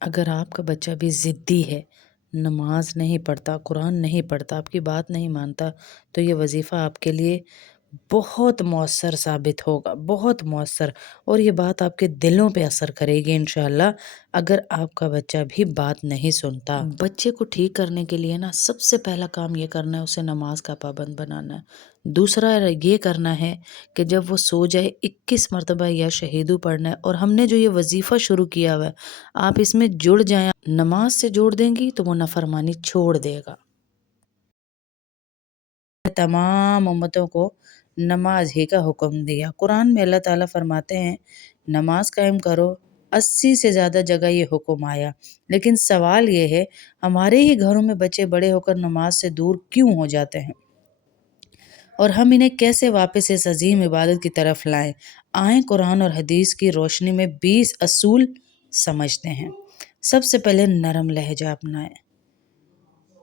اگر آپ کا بچہ بھی ضدی ہے، نماز نہیں پڑھتا، قرآن نہیں پڑھتا، آپ کی بات نہیں مانتا، تو یہ وظیفہ آپ کے لیے بہت مؤثر ثابت ہوگا، بہت مؤثر، اور یہ بات آپ کے دلوں پہ اثر کرے گی انشاءاللہ اگر آپ کا بچہ بھی بات نہیں سنتا۔ بچے کو ٹھیک کرنے کے لیے نا سب سے پہلا کام یہ کرنا ہے اسے نماز کا پابند بنانا ہے۔ دوسرا یہ کرنا ہے کہ جب وہ سو جائے 21 مرتبہ یا شہیدو پڑھنا ہے، اور ہم نے جو یہ وظیفہ شروع کیا ہوا ہے آپ اس میں جڑ جائیں، نماز سے جوڑ دیں گی تو وہ نافرمانی چھوڑ دے گا۔ تمام امتوں کو نماز ہی کا حکم دیا۔ قرآن میں اللہ تعالیٰ فرماتے ہیں نماز قائم کرو، 80 سے زیادہ جگہ یہ حکم آیا، لیکن سوال یہ ہے ہمارے ہی گھروں میں بچے بڑے ہو کر نماز سے دور کیوں ہو جاتے ہیں، اور ہم انہیں کیسے واپس اس عظیم عبادت کی طرف لائیں؟ آئیں قرآن اور حدیث کی روشنی میں 20 اصول سمجھتے ہیں۔ سب سے پہلے نرم لہجہ اپنائیں۔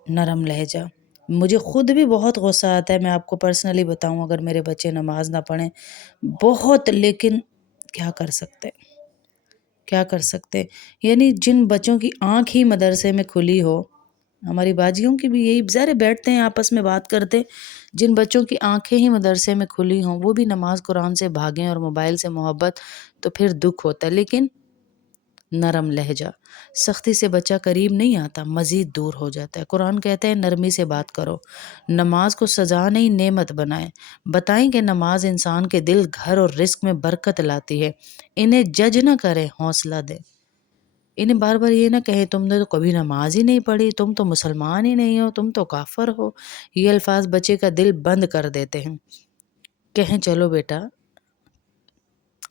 نرم لہجہ، مجھے خود بھی بہت غصہ آتا ہے، میں آپ کو پرسنلی بتاؤں اگر میرے بچے نماز نہ پڑھیں بہت، لیکن کیا کر سکتے، کیا کر سکتے؟ یعنی جن بچوں کی آنکھ ہی مدرسے میں کھلی ہو، ہماری باجیوں کی بھی یہی ظاہر بیٹھتے ہیں آپس میں بات کرتے، جن بچوں کی آنکھیں ہی مدرسے میں کھلی ہوں وہ بھی نماز قرآن سے بھاگیں اور موبائل سے محبت، تو پھر دکھ ہوتا ہے۔ لیکن نرم لہجہ، سختی سے بچہ قریب نہیں آتا، مزید دور ہو جاتا ہے۔ قرآن کہتا ہے نرمی سے بات کرو، نماز کو سزا نہیں نعمت بنائیں، بتائیں کہ نماز انسان کے دل، گھر اور رزق میں برکت لاتی ہے۔ انہیں جج نہ کریں، حوصلہ دیں، انہیں بار بار یہ نہ کہیں تم نے تو کبھی نماز ہی نہیں پڑھی، تم تو مسلمان ہی نہیں ہو، تم تو کافر ہو۔ یہ الفاظ بچے کا دل بند کر دیتے ہیں۔ کہیں چلو بیٹا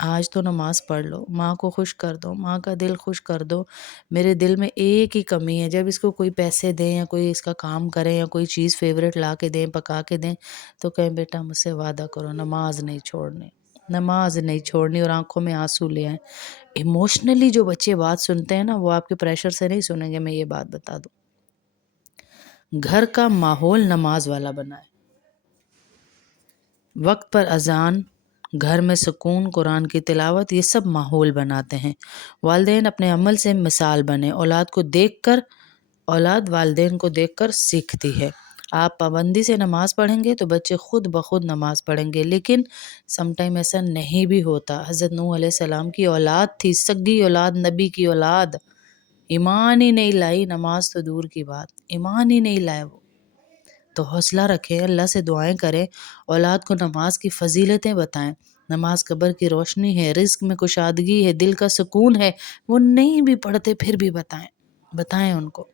آج تو نماز پڑھ لو، ماں کو خوش کر دو، ماں کا دل خوش کر دو۔ میرے دل میں ایک ہی کمی ہے، جب اس کو کوئی پیسے دیں یا کوئی اس کا کام کریں یا کوئی چیز فیوریٹ لا کے دیں، پکا کے دیں، تو کہیں بیٹا مجھ سے وعدہ کرو نماز نہیں چھوڑنی، نماز نہیں چھوڑنی، اور آنکھوں میں آنسو لے آئیں۔ ایموشنلی جو بچے بات سنتے ہیں نا وہ آپ کے پریشر سے نہیں سنیں گے، میں یہ بات بتا دوں۔ گھر کا ماحول نماز والا بنائے، وقت پر اذان، گھر میں سکون، قرآن کی تلاوت، یہ سب ماحول بناتے ہیں۔ والدین اپنے عمل سے مثال بنے، اولاد والدین کو دیکھ کر سیکھتی ہے۔ آپ پابندی سے نماز پڑھیں گے تو بچے خود بخود نماز پڑھیں گے، لیکن سم ٹائم ایسا نہیں بھی ہوتا۔ حضرت نوح علیہ السلام کی اولاد تھی، سگی اولاد، نبی کی اولاد، ایمان ہی نہیں لائی، نماز تو دور کی بات، ایمان ہی نہیں لائے وہ۔ تو حوصلہ رکھیں، اللہ سے دعائیں کریں، اولاد کو نماز کی فضیلتیں بتائیں۔ نماز قبر کی روشنی ہے، رزق میں کشادگی ہے، دل کا سکون ہے۔ وہ نہیں بھی پڑھتے پھر بھی بتائیں ان کو۔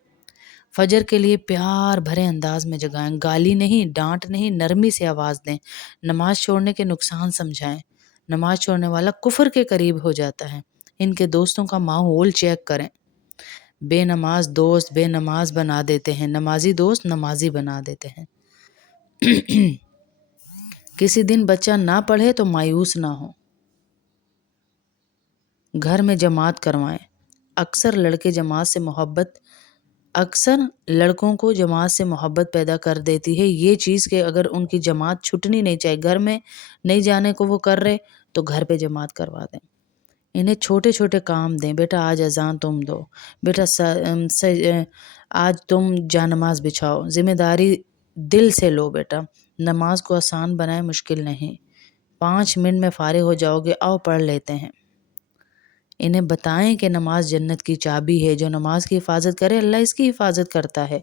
فجر کے لیے پیار بھرے انداز میں جگائیں، گالی نہیں، ڈانٹ نہیں، نرمی سے آواز دیں۔ نماز چھوڑنے کے نقصان سمجھائیں، نماز چھوڑنے والا کفر کے قریب ہو جاتا ہے۔ ان کے دوستوں کا ماحول چیک کریں، بے نماز دوست بے نماز بنا دیتے ہیں، نمازی دوست نمازی بنا دیتے ہیں۔ کسی دن بچہ نہ پڑھے تو مایوس نہ ہو، گھر میں جماعت کروائیں۔ اکثر لڑکوں کو جماعت سے محبت پیدا کر دیتی ہے یہ چیز کہ اگر ان کی جماعت چھٹنی نہیں چاہیے، گھر میں نہیں جانے کو وہ کر رہے تو گھر پہ جماعت کروا دیں۔ انہیں چھوٹے چھوٹے کام دیں، بیٹا آج اذان تم دو، بیٹا آج تم جا نماز بچھاؤ، ذمہ داری دل سے لو بیٹا۔ نماز کو آسان بنائیں، مشکل نہیں۔ 5 منٹ میں فارغ ہو جاؤ گے، آؤ پڑھ لیتے ہیں۔ انہیں بتائیں کہ نماز جنت کی چابی ہے، جو نماز کی حفاظت کرے اللہ اس کی حفاظت کرتا ہے۔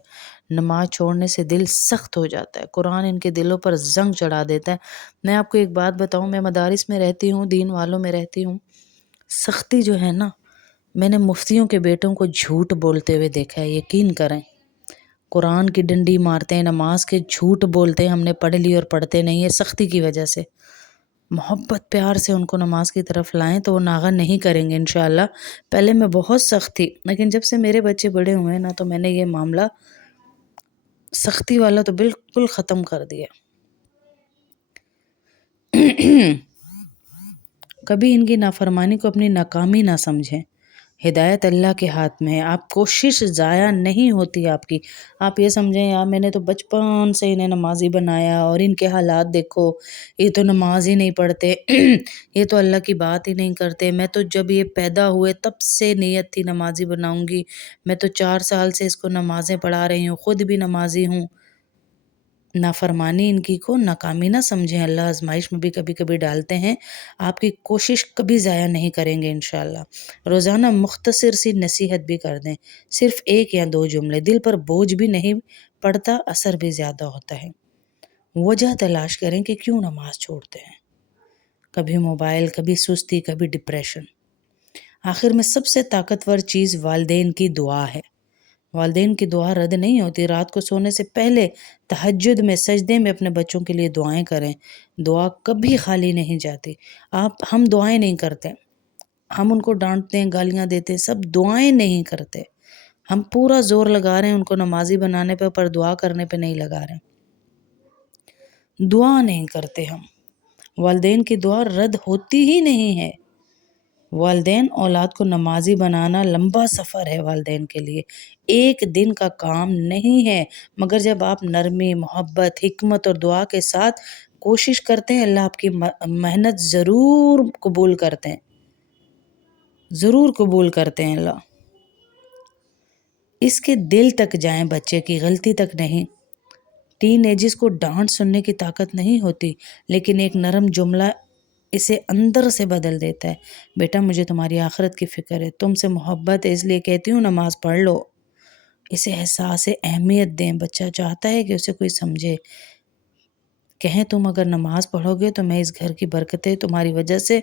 نماز چھوڑنے سے دل سخت ہو جاتا ہے، قرآن ان کے دلوں پر زنگ چڑھا دیتا ہے۔ میں آپ کو ایک بات بتاؤں، میں مدارس میں رہتی ہوں، دین والوں میں رہتی ہوں، سختی جو ہے نا، میں نے مفتیوں کے بیٹوں کو جھوٹ بولتے ہوئے دیکھا ہے، یقین کریں۔ قرآن کی ڈنڈی مارتے ہیں، نماز کے جھوٹ بولتے ہیں، ہم نے پڑھ لی اور پڑھتے نہیں ہیں، سختی کی وجہ سے۔ محبت پیار سے ان کو نماز کی طرف لائیں تو وہ ناغہ نہیں کریں گے انشاءاللہ۔ پہلے میں بہت سخت تھی، لیکن جب سے میرے بچے بڑے ہوئے ہیں نا تو میں نے یہ معاملہ سختی والا تو بالکل ختم کر دیا۔ کبھی ان کی نافرمانی کو اپنی ناکامی نہ سمجھیں، ہدایت اللہ کے ہاتھ میں ہے، آپ کوشش ضائع نہیں ہوتی آپ کی۔ آپ یہ سمجھیں یار میں نے تو بچپن سے انہیں نمازی بنایا اور ان کے حالات دیکھو، یہ تو نماز ہی نہیں پڑھتے یہ تو اللہ کی بات ہی نہیں کرتے، میں تو جب یہ پیدا ہوئے تب سے نیت تھی نمازی بناؤں گی، میں تو 4 سال سے اس کو نمازیں پڑھا رہی ہوں، خود بھی نمازی ہوں۔ نافرمانی ان کی کو ناکامی نہ سمجھیں، اللہ آزمائش میں بھی کبھی کبھی ڈالتے ہیں، آپ کی کوشش کبھی ضائع نہیں کریں گے انشاءاللہ۔ روزانہ مختصر سی نصیحت بھی کر دیں، صرف 1 یا 2 جملے، دل پر بوجھ بھی نہیں پڑتا، اثر بھی زیادہ ہوتا ہے۔ وجہ تلاش کریں کہ کیوں نماز چھوڑتے ہیں، کبھی موبائل، کبھی سستی، کبھی ڈپریشن۔ آخر میں سب سے طاقتور چیز والدین کی دعا ہے۔ والدین کی دعا رد نہیں ہوتی، رات کو سونے سے پہلے تہجد میں سجدے میں اپنے بچوں کے لیے دعائیں کریں، دعا کبھی خالی نہیں جاتی۔ ہم دعائیں نہیں کرتے، ہم ان کو ڈانٹتے ہیں، گالیاں دیتے ہیں، سب دعائیں نہیں کرتے، ہم پورا زور لگا رہے ہیں ان کو نمازی بنانے پہ، پر دعا کرنے پہ نہیں لگا رہے، دعا نہیں کرتے ہم۔ والدین کی دعا رد ہوتی ہی نہیں ہے۔ والدین اولاد کو نمازی بنانا لمبا سفر ہے والدین کے لیے، ایک دن کا کام نہیں ہے، مگر جب آپ نرمی، محبت، حکمت اور دعا کے ساتھ کوشش کرتے ہیں، اللہ آپ کی محنت ضرور قبول کرتے ہیں، ضرور قبول کرتے ہیں اللہ۔ اس کے دل تک جائیں، بچے کی غلطی تک نہیں۔ ٹین ایجز کو ڈانٹ سننے کی طاقت نہیں ہوتی، لیکن ایک نرم جملہ اسے اندر سے بدل دیتا ہے۔ بیٹا مجھے تمہاری آخرت کی فکر ہے، تم سے محبت ہے، اس لیے کہتی ہوں نماز پڑھ لو۔ اسے احساس اہمیت دیں، بچہ چاہتا ہے کہ اسے کوئی سمجھے۔ کہیں تم اگر نماز پڑھو گے تو میں اس گھر کی برکتیں تمہاری وجہ سے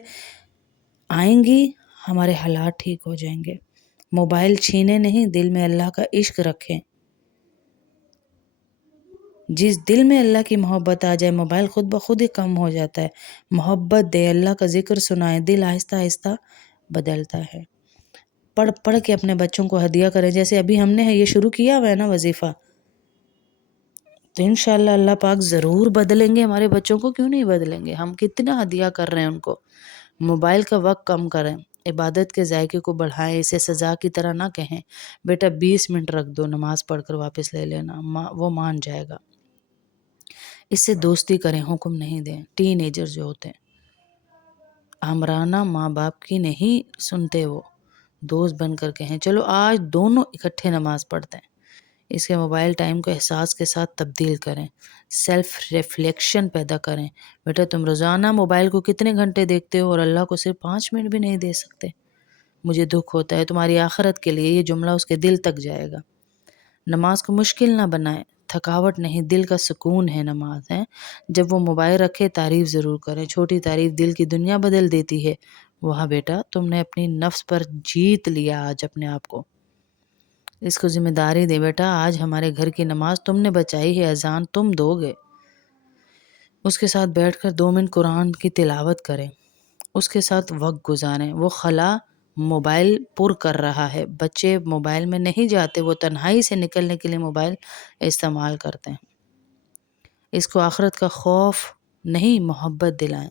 آئیں گی، ہمارے حالات ٹھیک ہو جائیں گے۔ موبائل چھینے نہیں، دل میں اللہ کا عشق رکھیں۔ جس دل میں اللہ کی محبت آ جائے، موبائل خود بخود ہی کم ہو جاتا ہے۔ محبت دے، اللہ کا ذکر سنائیں، دل آہستہ آہستہ بدلتا ہے۔ پڑھ پڑھ کے اپنے بچوں کو ہدیہ کریں، جیسے ابھی ہم نے یہ شروع کیا ہوا ہے نا وظیفہ، تو انشاءاللہ اللہ پاک ضرور بدلیں گے ہمارے بچوں کو، کیوں نہیں بدلیں گے؟ ہم کتنا ہدیہ کر رہے ہیں ان کو۔ موبائل کا وقت کم کریں، عبادت کے ذائقے کو بڑھائیں، اسے سزا کی طرح نہ کہیں بیٹا 20 منٹ رکھ دو، نماز پڑھ کر واپس لے لینا، وہ مان جائے گا۔ اس سے دوستی کریں، حکم نہیں دیں۔ ٹین ایجر جو ہوتے ہیں آمرانہ ماں باپ کی نہیں سنتے، وہ دوست بن کر کہیں چلو آج دونوں اکٹھے نماز پڑھتے ہیں۔ اس کے موبائل ٹائم کو احساس کے ساتھ تبدیل کریں، سیلف ریفلیکشن پیدا کریں۔ بیٹا تم روزانہ موبائل کو کتنے گھنٹے دیکھتے ہو اور اللہ کو صرف 5 منٹ بھی نہیں دے سکتے، مجھے دکھ ہوتا ہے، تمہاری آخرت کے لیے یہ جملہ اس کے دل تک جائے گا۔ نماز کو مشکل نہ بنائیں، تھکاوٹ نہیں، دل کا سکون ہے نماز ہے۔ جب وہ موبائل رکھے تعریف ضرور کریں، چھوٹی تعریف دل کی دنیا بدل دیتی ہے۔ واہ بیٹا تم نے اپنی نفس پر جیت لیا آج اپنے آپ کو، اس کو ذمہ داری دے بیٹا، آج ہمارے گھر کی نماز تم نے بچائی ہے، اذان تم دو گے۔ اس کے ساتھ بیٹھ کر 2 منٹ قرآن کی تلاوت کریں، اس کے ساتھ وقت گزاریں۔ وہ خلا موبائل پر کر رہا ہے، بچے موبائل میں نہیں جاتے، وہ تنہائی سے نکلنے کے لیے موبائل استعمال کرتے ہیں۔ اس کو آخرت کا خوف نہیں، محبت دلائیں۔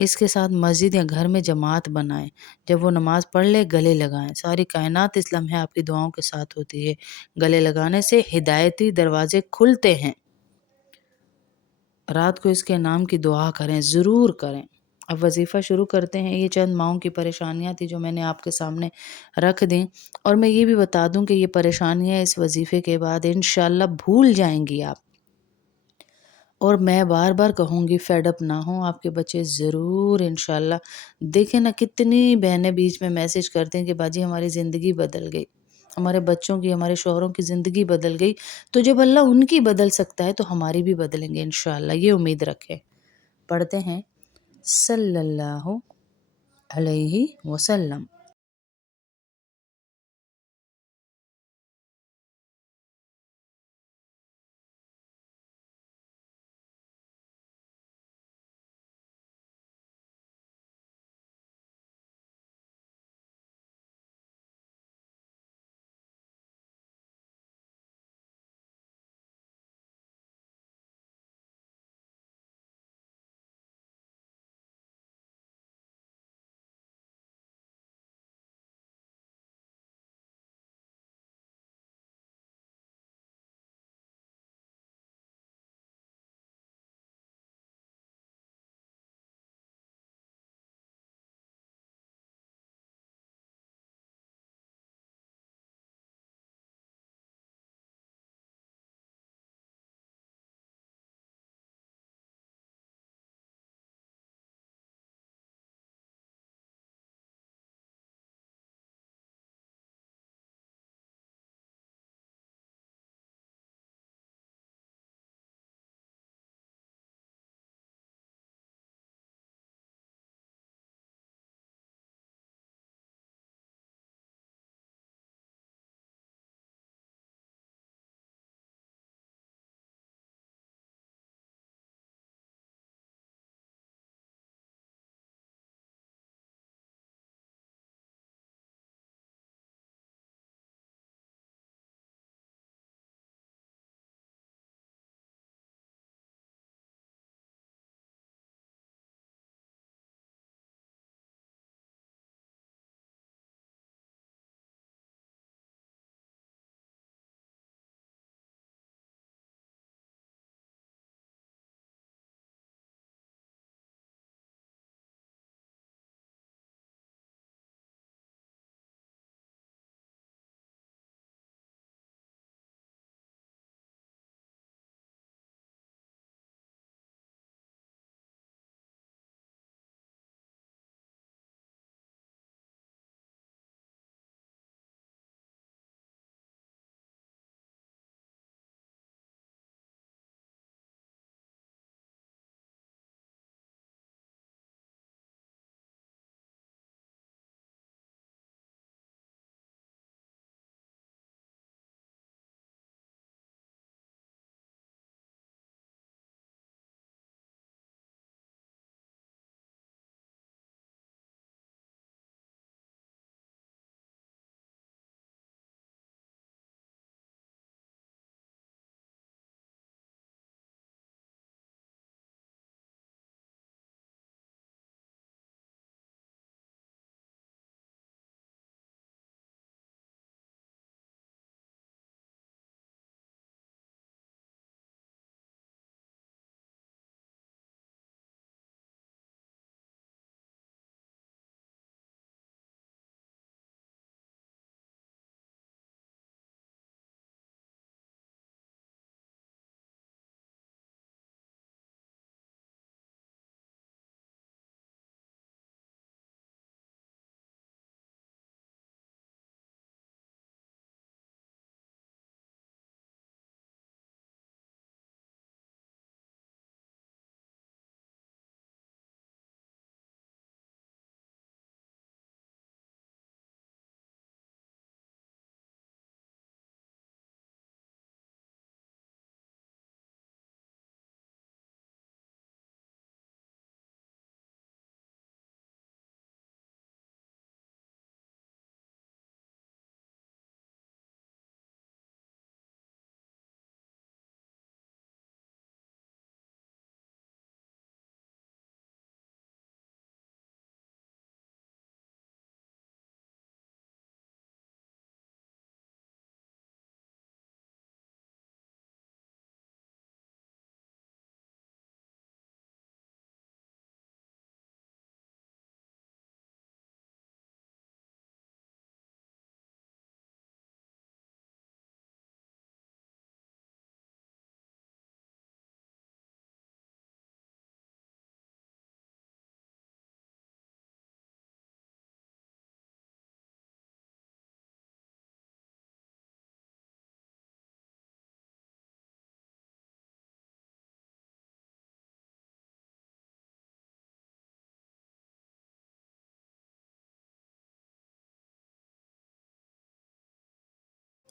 اس کے ساتھ مسجد یا گھر میں جماعت بنائیں، جب وہ نماز پڑھ لے گلے لگائیں۔ ساری کائنات اس لمحے آپ کی دعاؤں کے ساتھ ہوتی ہے، گلے لگانے سے ہدایتی دروازے کھلتے ہیں۔ رات کو اس کے نام کی دعا کریں، ضرور کریں۔ اب وظیفہ شروع کرتے ہیں، یہ چند ماہوں کی پریشانیاں تھی جو میں نے آپ کے سامنے رکھ دیں، اور میں یہ بھی بتا دوں کہ یہ پریشانیاں اس وظیفے کے بعد انشاءاللہ بھول جائیں گی آپ، اور میں بار بار کہوں گی فیڈ اپ نہ ہوں، آپ کے بچے ضرور انشاءاللہ دیکھیں نا، کتنی بہنیں بیچ میں میسج کرتے ہیں کہ باجی ہماری زندگی بدل گئی، ہمارے بچوں کی، ہمارے شوہروں کی زندگی بدل گئی، تو جب اللہ ان کی بدل سکتا ہے تو ہماری بھی بدلیں گے انشاءاللہ، یہ امید رکھیں۔ پڑھتے ہیں صلی اللہ علیہ وسلم۔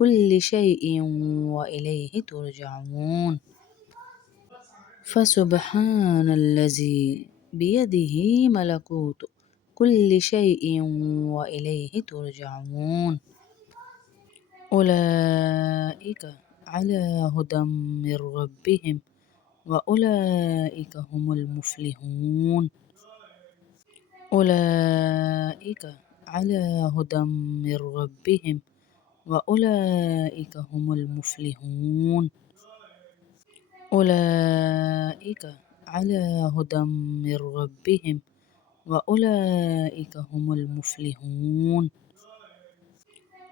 كل شيء وإليه ترجعون فسبحان الذي بيده ملكوت كل شيء وإليه ترجعون أولئك على هدى من ربهم وأولئك هم المفلحون أولئك على هدى من ربهم وأولئك هم المفلحون أولئك على هدى من ربهم وأولئك هم المفلحون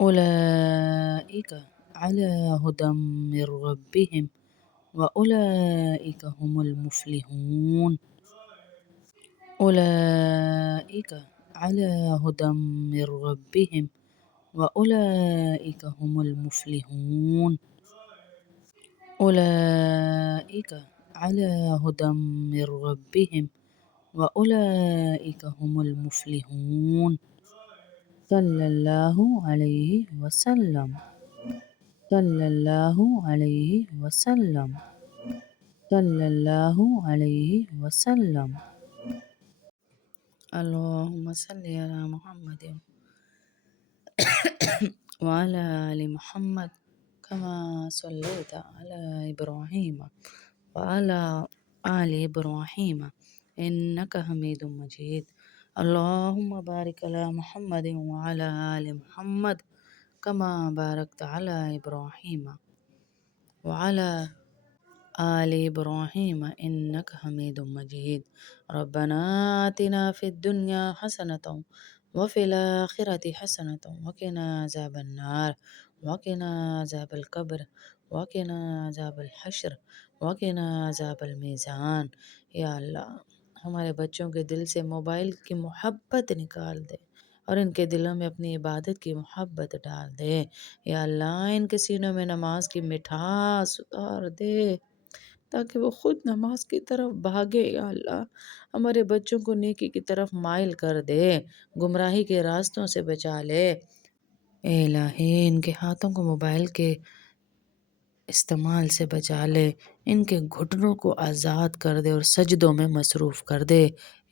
أولئك على هدى من ربهم وأولئك هم المفلحون أولئك على هدى من ربهم وأولئك هم المفلحون أولئك على هدى من ربهم وأولئك هم المفلحون صلى الله عليه وسلم صلى الله عليه وسلم صلى الله عليه وسلم اللهم صل على محمد وعلى آل محمد كما صليت على إبراهيم وعلى آل إبراهيم إنك حميد مجيد اللهم بارك على محمد وعلى آل محمد كما باركت على إبراهيم وعلى آل إبراهيم إنك حميد مجيد ربنا آتنا في الدنيا حسنة وفي الآخرة حسنة وقنا عذاب النار وقنا عذاب القبر وقنا عذاب الحشر وقنا عذاب الميزان یا اللہ ہمارے بچوں کے دل سے موبائل کی محبت نکال دے اور ان کے دلوں میں اپنی عبادت کی محبت ڈال دے یا اللہ ان کے سینوں میں نماز کی مٹھاس اتار دے تاکہ وہ خود نماز کی طرف بھاگے یا اللہ ہمارے بچوں کو نیکی کی طرف مائل کر دے گمراہی کے راستوں سے بچا لے اے الہی ان کے ہاتھوں کو موبائل کے استعمال سے بچا لے ان کے گھٹنوں کو آزاد کر دے اور سجدوں میں مصروف کر دے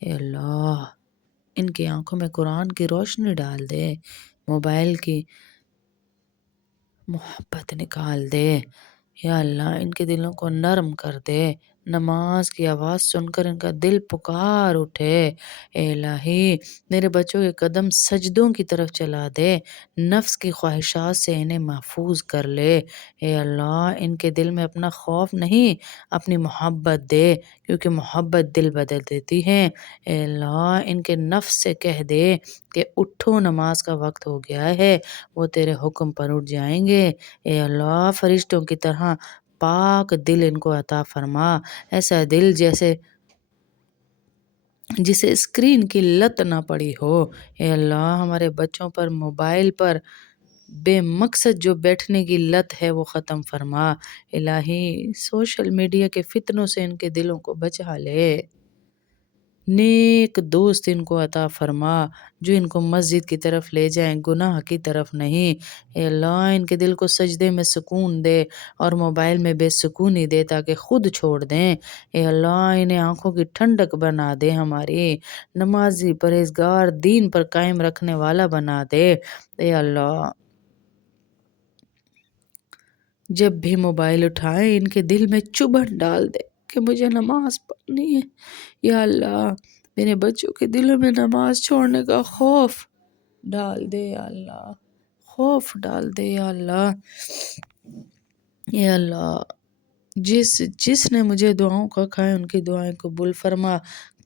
اے اللہ ان کی آنکھوں میں قرآن کی روشنی ڈال دے موبائل کی محبت نکال دے یا اللہ ان کے دلوں کو نرم کر دے نماز کی آواز سن کر ان کا دل پکار اٹھے اے الہی میرے بچوں کے قدم سجدوں کی طرف چلا دے نفس کی خواہشات سے انہیں محفوظ کر لے اے اللہ ان کے دل میں اپنا خوف نہیں اپنی محبت دے کیونکہ محبت دل بدل دیتی ہے اے اللہ ان کے نفس سے کہہ دے کہ اٹھو نماز کا وقت ہو گیا ہے وہ تیرے حکم پر اٹھ جائیں گے اے اللہ فرشتوں کی طرح پاک دل ان کو عطا فرما ایسا دل جسے اسکرین کی لت نہ پڑی ہو اے اللہ ہمارے بچوں پر موبائل پر بے مقصد جو بیٹھنے کی لت ہے وہ ختم فرما الہی سوشل میڈیا کے فتنوں سے ان کے دلوں کو بچا لے نیک دوست ان کو عطا فرما جو ان کو مسجد کی طرف لے جائیں گناہ کی طرف نہیں اے اللہ ان کے دل کو سجدے میں سکون دے اور موبائل میں بے سکونی دے تاکہ خود چھوڑ دیں اے اللہ انہیں آنکھوں کی ٹھنڈک بنا دے ہماری نمازی پرہیزگار دین پر قائم رکھنے والا بنا دے اے اللہ جب بھی موبائل اٹھائیں ان کے دل میں چبھن ڈال دے کہ مجھے نماز پڑھنی ہے یا اللہ میرے بچوں کے دلوں میں نماز چھوڑنے کا خوف ڈال دے یا اللہ خوف ڈال دے یا اللہ یا اللہ جس نے مجھے دعاؤں کا کھائے ان کی دعائیں قبول فرما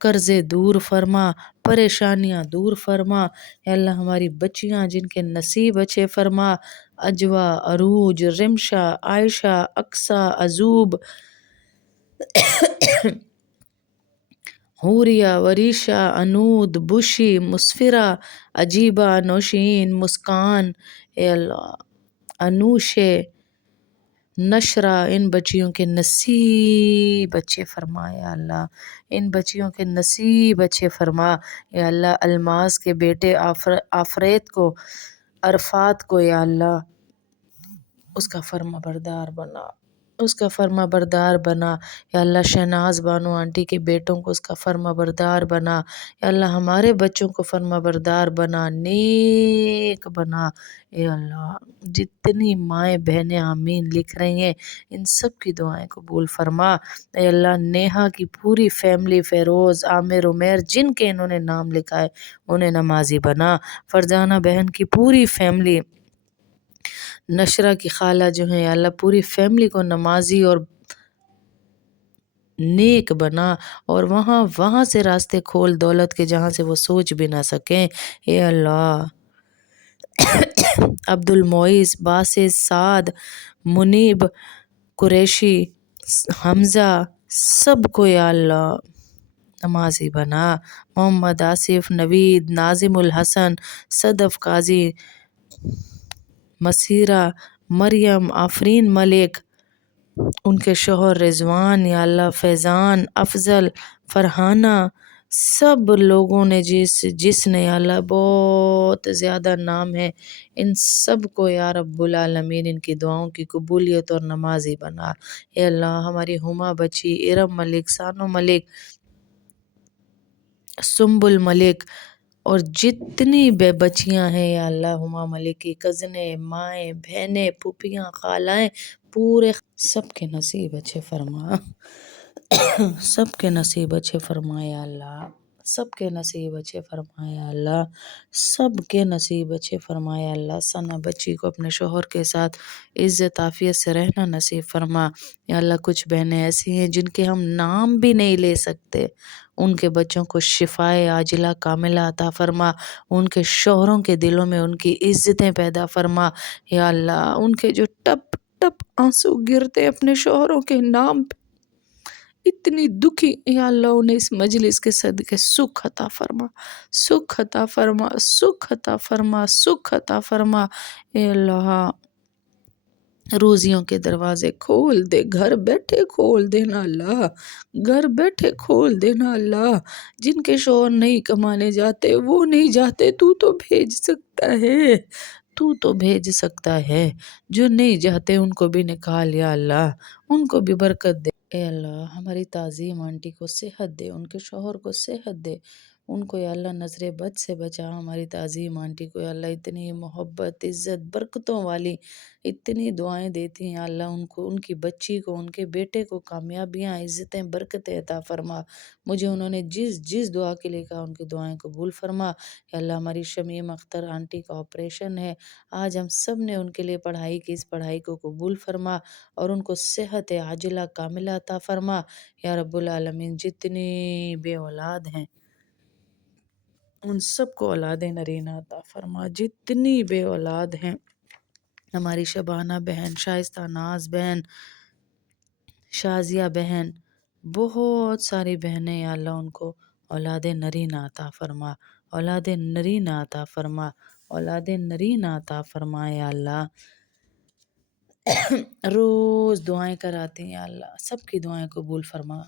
قرضے دور فرما پریشانیاں دور فرما یا اللہ ہماری بچیاں جن کے نصیب اچھے فرما اجوا عروج رمشا عائشہ اقصا عزوب حوریہ وریشہ انود بشی مسفرہ عجیبہ نوشین مسکان اے اللہ انوش نشرہ ان بچیوں کے نصیب اچھے فرما یا اللہ ان بچیوں کے نصیب اچھے فرما یا اللہ الماس کے بیٹے آفریت کو عرفات کو یا اللہ اس کا فرما بردار بنا، اس کا فرما بردار بنا یا اللہ۔ شہناز بانو آنٹی کے بیٹوں کو اس کا فرما بردار بنا یا اللہ۔ ہمارے بچوں کو فرما بردار بنا، نیک بنا اے اللہ۔ جتنی مائیں بہنیں آمین لکھ رہی ہیں ان سب کی دعائیں قبول فرما اے اللہ۔ نیہا کی پوری فیملی، فیروز، عامر، عمیر، جن کے انہوں نے نام لکھا ہے انہیں نمازی بنا۔ فرزانہ بہن کی پوری فیملی، نشرہ کی خالہ جو ہیں یا اللہ، پوری فیملی کو نمازی اور نیک بنا، اور وہاں سے راستے کھول دولت کے جہاں سے وہ سوچ بھی نہ سکیں اے اللہ۔ عبد المعیز، باسط، سعد، منیب، قریشی، حمزہ، سب کو یا اللہ نمازی بنا۔ محمد آصف، نوید، ناظم الحسن، صدف قاضی، مسیرہ، مریم، آفرین ملک، ان کے شوہر رضوان یا اللہ، فیضان، افضل، فرحانہ، سب لوگوں نے جس نے یا اللہ بہت زیادہ نام ہے، ان سب کو یا رب العالمین ان کی دعاؤں کی قبولیت اور نمازی بنا اے اللہ۔ ہماری ہما بچی، ارم ملک، سانو ملک، سنبل ملک، اور جتنی بے بچیاں ہیں یا اللہ، ہما ملک کی کزنیں، مائیں، بہنیں، پھوپھیاں، خالائیں، پورے سب کے نصیب اچھے فرما، سب کے نصیب اچھے فرما یا اللہ، سب کے نصیب اچھے فرما یا اللہ، سب کے نصیب اچھے فرما یا اللہ۔ ثنا بچی کو اپنے شوہر کے ساتھ عزت عافیت سے رہنا نصیب فرما یا اللہ۔ کچھ بہنیں ایسی ہیں جن کے ہم نام بھی نہیں لے سکتے، ان کے بچوں کو شفائے عاجلہ کاملہ عطا فرما، ان کے شوہروں کے دلوں میں ان کی عزتیں پیدا فرما یا اللہ۔ ان کے جو ٹپ ٹپ آنسو گرتے اپنے شوہروں کے نام پہ، اتنی دکھی یا اللہ، انہیں اس مجلس کے صدقے سکھ عطا فرما، سکھ عطا فرما، سکھ عطا فرما، سکھ عطا فرما اے اللہ۔ روزیوں کے دروازے کھول دے، گھر بیٹھے کھول دینا اللہ، گھر بیٹھے کھول دینا اللہ۔ جن کے شوہر نہیں کمانے جاتے وہ نہیں جاتے، تو بھیج سکتا ہے، تو بھیج سکتا ہے۔ جو نہیں جاتے ان کو بھی نکال یا اللہ، ان کو بھی برکت دے اے اللہ۔ ہماری تعظیم آنٹی کو صحت دے، ان کے شوہر کو صحت دے، ان کو یا اللہ نظر بد سے بچا۔ ہماری تعظیم آنٹی کو یا اللہ اتنی محبت، عزت، برکتوں والی اتنی دعائیں دیتی ہیں یا اللہ، ان کو، ان کی بچی کو، ان کے بیٹے کو کامیابیاں، عزتیں، برکتیں عطا فرما۔ مجھے انہوں نے جس دعا کے لے کہا ان کی دعائیں قبول فرما یا اللہ۔ ہماری شمیم اختر آنٹی کا آپریشن ہے، آج ہم سب نے ان کے لیے پڑھائی کی، اس پڑھائی کو قبول فرما اور ان کو صحت عاجلہ کاملہ عطا فرما یا رب العالمین۔ جتنی بے اولاد ہیں ان سب کو اولاد نرینہ عطا فرما، جتنی بے اولاد ہیں۔ ہماری شبانہ بہن، شائستہ ناز بہن، شازیہ بہن، بہت ساری بہنیں یا اللہ، ان کو اولاد نرینہ عطا فرما، اولاد نرینہ عطا فرما، اولاد نرینہ عطا فرما یا اللہ۔ روز دعائیں کراتی ہیں یا اللہ، سب کی دعائیں قبول فرما۔